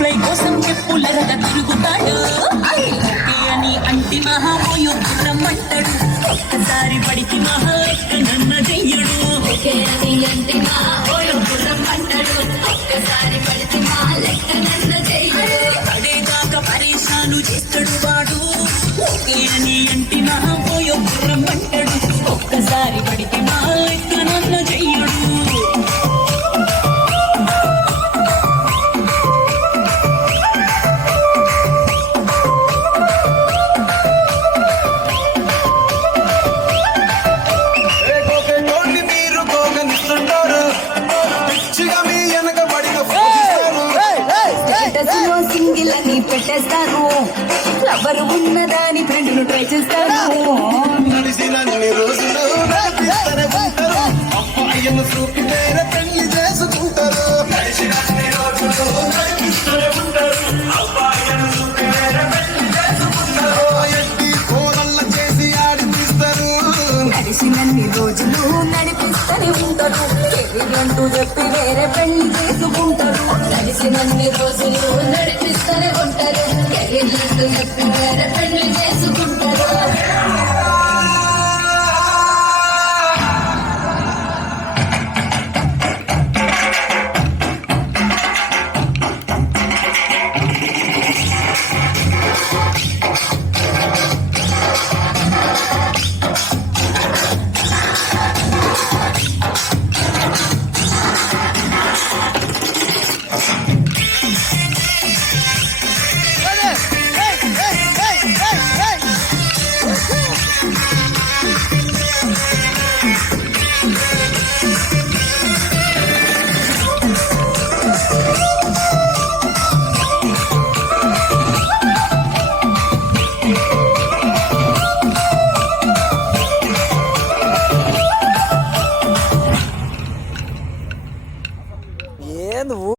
display కోసం చెప్పులరగా తిరుగుతాడు okay అని అంటి మహా ఓయో రమ్మంటాడు ఒక్కసారి పడికి మహా నన్న చెయ్యడు ఓకే అని అంటి మహా ఓయో రమ్మంటాడు ఒక్కసారి పడికి మహా లెక్క నన్న చెయ్యడు అదేగాక పరేషాను చేస్తాడు వాడు ఓకే అని అంటి మహా ఓయో రమ్మంటాడు ఒక్కసారి పడికి మహా లెక్క నన్న చెయ్యడు సింగిల్ అని పెట్టేస్తాను లవర్ ఉన్నదాని ఫ్రెండ్ను ట్రై చేస్తాను నడిచినన్ని రోజులు నడిపిస్తూనే ఉంటారు అమ్మాయిను చూపి వేరే పెళ్లి చేసుకుంటారు నడిచినన్ని రోజులు నడిపిస్తూనే ఉంటారు అమ్మాయిను చూపి వేరే పెళ్లి చేసుకుంటారు ఎట్టి కోడళ్ళ చేసి ఆడిపిస్తారు నడిచినన్ని రోజులు నడిపిస్తూనే ఉంటారు అంటూ చెప్పి వేరే పెళ్లి చేసుకుంటారు నడిచినన్ని రోజులు నడిపిస్తూనే ఉంటారు అంటూ చెప్పి వేరే పెళ్లి చేసుకుంటారు